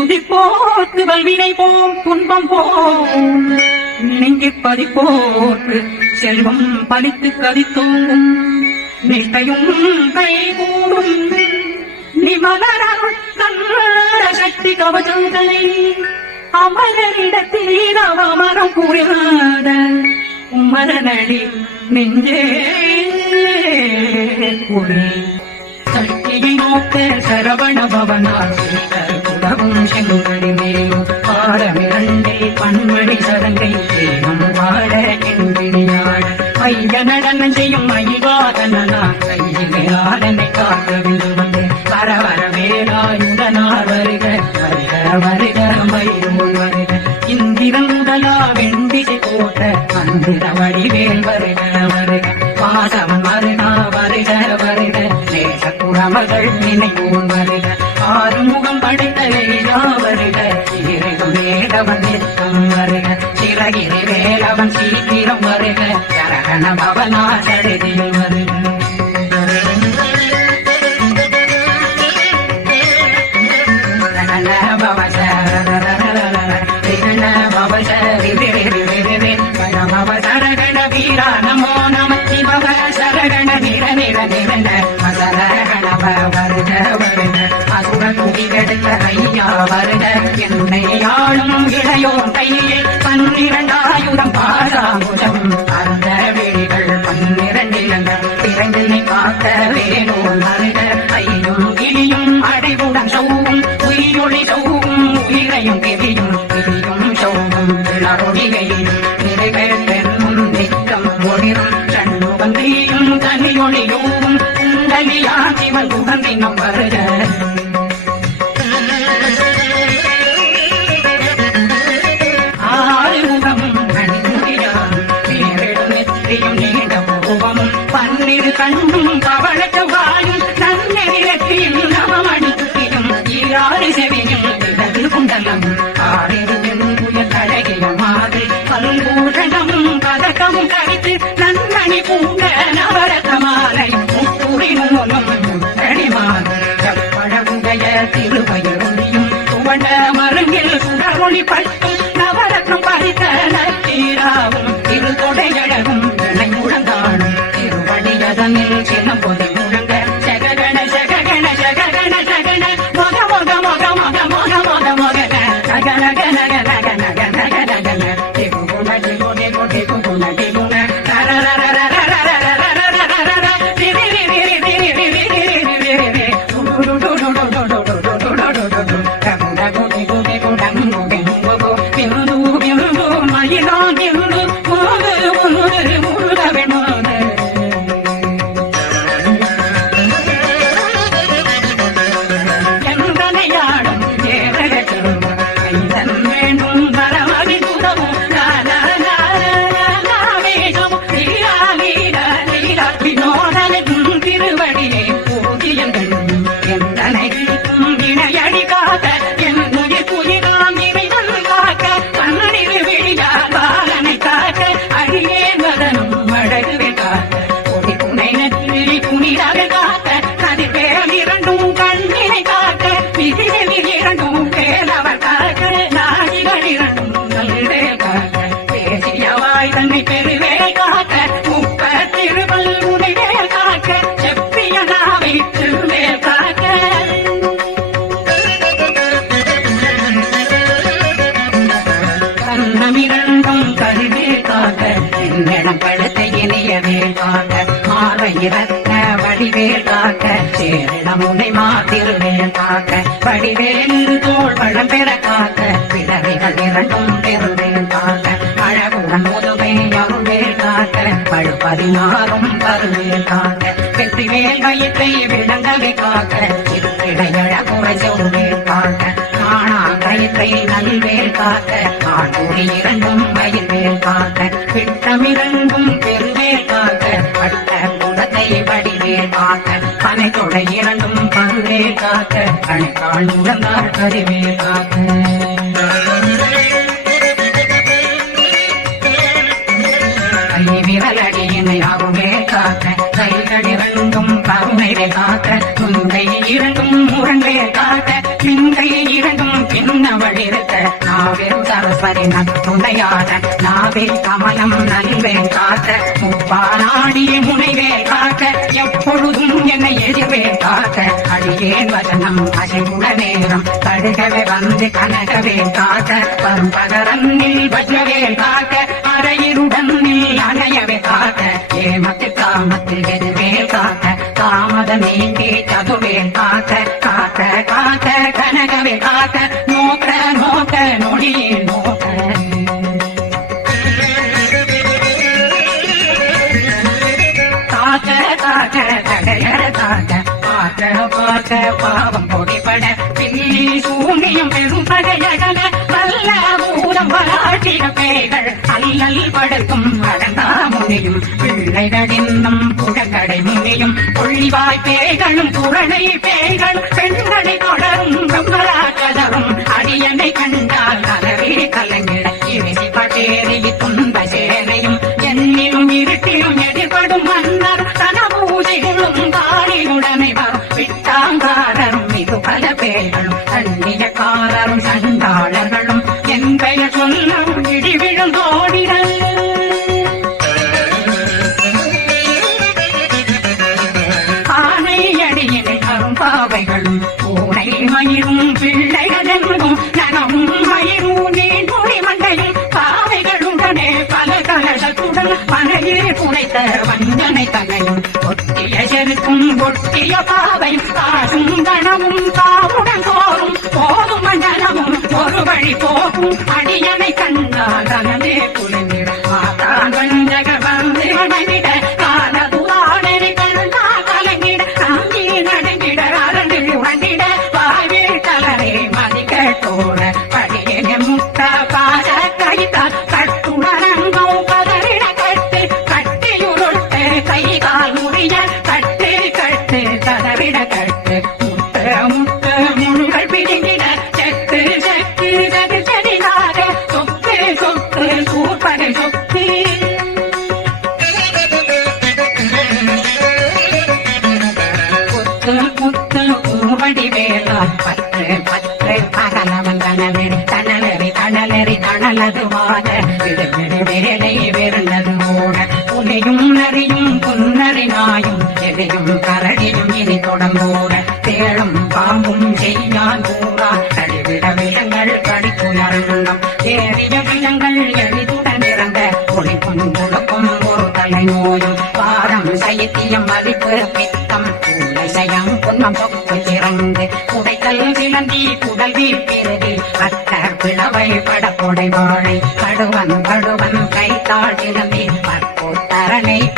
துதிப்போற்று வல்வினை போம் துன்பம் போம். நினைங்கி பதிப்போற்று செல்வம் பலித்து கதித்தோங்கும் வேட்டையும் கை கூடும் நிமலர சக்தி கவசங்களை அமரரிடத்தில் அவமரம் கூறினாத உமரனடி நெஞ்சே ஒரு சக்தியை நோக்க சரவண பவனார் செங்கடி மேலும் பாடமிரண்டே பன்மணி சதங்கை தேகம் வாழ என்கிறியாட மைய நடனம் செய்யும் மயிவாதனா கையிலே ஆடனை காக்க விரும்பு வர வர வேலாயுதனார் வருக வருக வருக மயிலும் வருக. இந்திரன் முதலா வெண்டிசை போட்ட மந்திர வடிவேல் வருக வருக. வருக வருக. நேச குரமகள் நினைவோன் வருக இறைவன் வேடவன் வருக. சிறகிரி வேலவன் சீக்கிரம் வருக. சரகண பவனா சடுதியில் வருக. என்னை ஆளும் இளையோன் கையில் பன்னிரண்டாயுதம் பாராமுதம் அந்த வேடிகள் பன்னிரண்டிலங்க பிறந்தினை காத்த வேணோன் வருக ஐயும் கிளியும் அடைவுடன் சௌவும் உயிரொளி சௌவும் உயிரையும் கெதியும் கிளியும் சௌவும் இளரொடிகையும் நிறைவேற்றென்னும் நித்தம் ஒளிரும் சண்முகந்தியும் தனியொளியும் குண்டலியா சிவன் குகந்தினம் வருக. ஆடிடும் ஞானம் நமுனை மாத்திருவேன் காக்க. படிவேலிரு தோல் பழம் பெற காக்க. பிறவைகள் இரண்டும் பெறுவேன் காக்க. அழகுடன் முதுவேன் அருள்வேல் காக்க. பழு பதினாறும் கருவேல் காக்க. வெற்றி மேல் கயிற்றை விலங்கவை காக்க திருவிடையழகுமை சொல்வேல் காக்க. காணா கயிற்றை நல்வேல் காக்க. காணூரி இரண்டும் மயில்வேல் காக்க. விட்டமிரண்டும் பெறுவேல் காக்க. காக்க கணைக்கால் முழங்கார் கருவேல் காக்க விரலடியினை அருவே காக்க கைகள் இரண்டும் கருணைவே காக்க துண்டை இரண்டும் முரண்டே காக்க பிங்கை இரண்டும் என்னவள் இருக்க நாவில் சரஸ்வதி நத்துணையாட நாவில் கமலம் நல்வே காக்க முப்பானாடி முனைவே காக்க எப்பொழுதும் என்னை எதிர்வே காக்க அடியேன் வசனம் அசைவுட நேரம். தடுகவே வந்து கனகவே காக்க வரும் பகரன்னில் வஜ்ரவே காக்க அறையிருடன் அணையவே காக்க. ஏமத்து காமத்து எதுவே காக்க காமத நீங்கி ததுவே காக்க காக்க காக்க கனகவே காக்க. நோக்க நோக்க நொடியே பார்க்க பாவம் பொடிபட பின்னி சூனியம் பெரும் பகையகல நல்ல மூலம் வராட்டிட பேய்கள் அல்லல் படுக்கும் அடந்தா முனியும் பிள்ளைகளின்னும் புழக்கடை முனியும் கொள்ளிவாய் பேய்களும் குரணை பேய்களும் பெண்களை தொடரும் பிரம்மரா கதரும் அடியனை கண்டால் கலவே கலங்கிட இவிசி பட்டேறி துன்ப சேரையும் என்னிலும் இருட்டிலும் வஞ்சனை தகையும் ஒட்டிய செருக்கும் ஒட்டிய பாவை காசும் கணமும் காவுடன் தோறும் போதும் மண்டலமும் ஒரு வழி போகும் அடியனை கண்டால் கடலெறி கடலது வாழ ஓட புலியும் நரியும் புன்னரி நாயும் எதையும் கரடியும் இனி தொடர்ந்தோட தேளும் பாம்பும் செய்யான் கூறா கழிவிட விலங்கள் கடித்துயர்ந்தம் ஏறிய விலங்கள் எளிதுடன் இறந்த ஒளிப்பும் ஒரு பாரம் சைத்தியம் மதிப்பு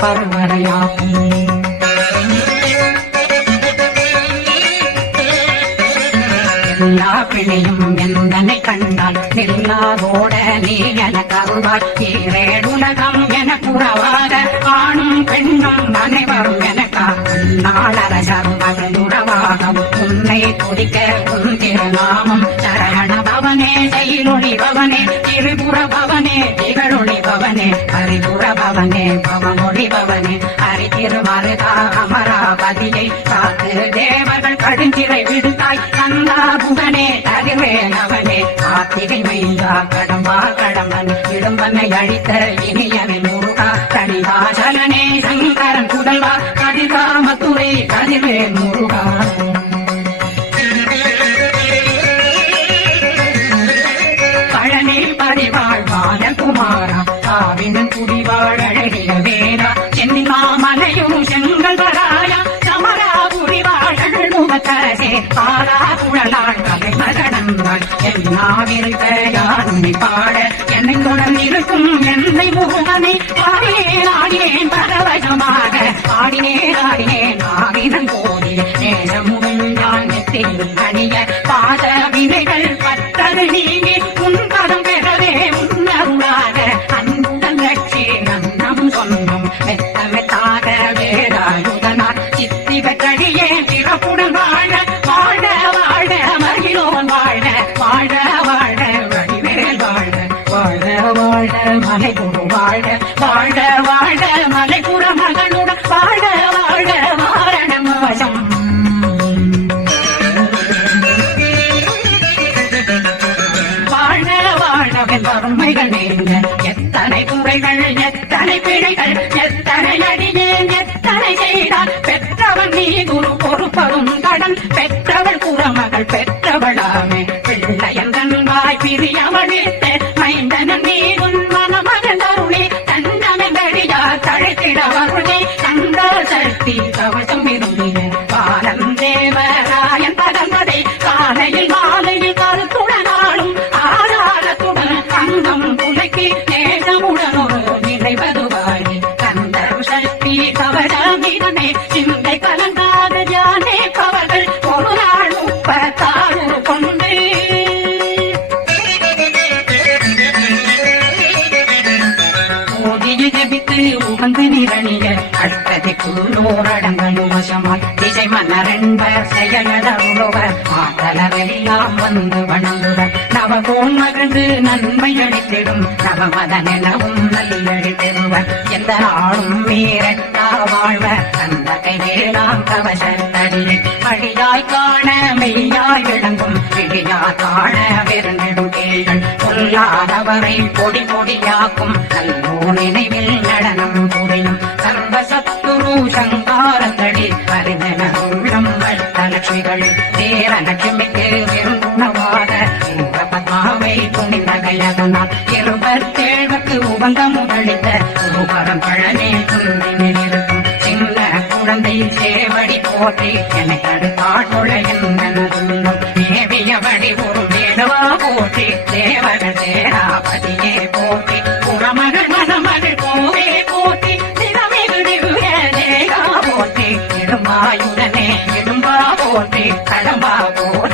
பற்போத்தரனை எல்லா பிழையும் எந்தனை கண்டால் நில்லாதோட நீ என கருவாய். ஈரேடுலகம் என புறவாத ஆணும் பெண்ணும் அனைவரும் எனக்கா நாளரசரும் மகளுறவாகவும் உன்னை துதிக்க உன் திருநாமம். சரண பவனே செயலொளி பவனே திரிபுர பவனே திகழொளி பவனே பரிபுர பவனே பவமொழி ஹரி திருமருகா அமராபதியை காத்து தேவர்கள் கடுஞ்சிறை விடுத்தாய். கந்தா புகனே தருவேனவனே காத்திரை மைந்தா கடம்பா கடம்பன் இடும்பனை அழித்த இனியனை முருகா. கடிகாசலனே சங்கரன் புதல்வா. கதிகாமத்துறை கதிவேன் நாவிருக்க யாருமை பாட. என்னை இருக்கும் என்னை முகமனை பாடினேன் ஆடினேன் பரவசமாக. ஆடினேன் ஆடினேன் ஆவினன் போதில் நேரம் நான் நெத்தியில் மலை கொடு வாழ வாழ வாழ மலை குற மகனுடன் வாழ வாழ வாழ வசம் வாழ வாழவன் வறுமைகள் நீங்க எத்தனை குறைகள் எத்தனை பிழைகள் எத்தனை அடியே எத்தனை செய்தால் பெற்றவன் நீ குரு பொறுப்பதும் கடன். பெற்றவள் குறமகள் பெற்றவளாமே. பிள்ளை வாய் பிரியவளே அடுத்தது குள்ளோரடங்கனு வசமாய் திசை மன்னரென்பர் செயலருவர் ஆற்றலரெல்லாம் வந்து வணங்குவர். நவகோன் மகிழ்ந்து நன்மை அளித்திடும் நவமதனெனவும் நல்லழித்திடுவர் எந்த ஆளும் மீறட்டா வாழ்வர். அந்த கைவேலாம் கவசத்தடியை அழியாய் காண மெய்யாய் விளங்கும். விழியா காண விருந்திடும் கேள்கள். பொல்லாதவரை பொடி பொடியாக்கும். நல்லோ நினைவில் நடனம் சத்துரு அறிந்தன உள்ளம் வட்டலட்சுமிகளில் தேரலட்சுமிக்கு விருந்தவாத பத்மாவை துணிந்த கையதனால் இருவர் தேழ்வுக்கு உகந்த முதலித்த உருவரம் பழனே துணிவில் இருக்கும் சின்ன குழந்தை சேவடி போற்றி எனக்கு அடுத்தாட்டுள்ள என்னும் தேவியபடி ஒரு வேதவா போட்டி தேவன தேராபதியே போட்டி புறமக தேகா போற்றி இடும்பா போற்றி கடம்பா போற்றி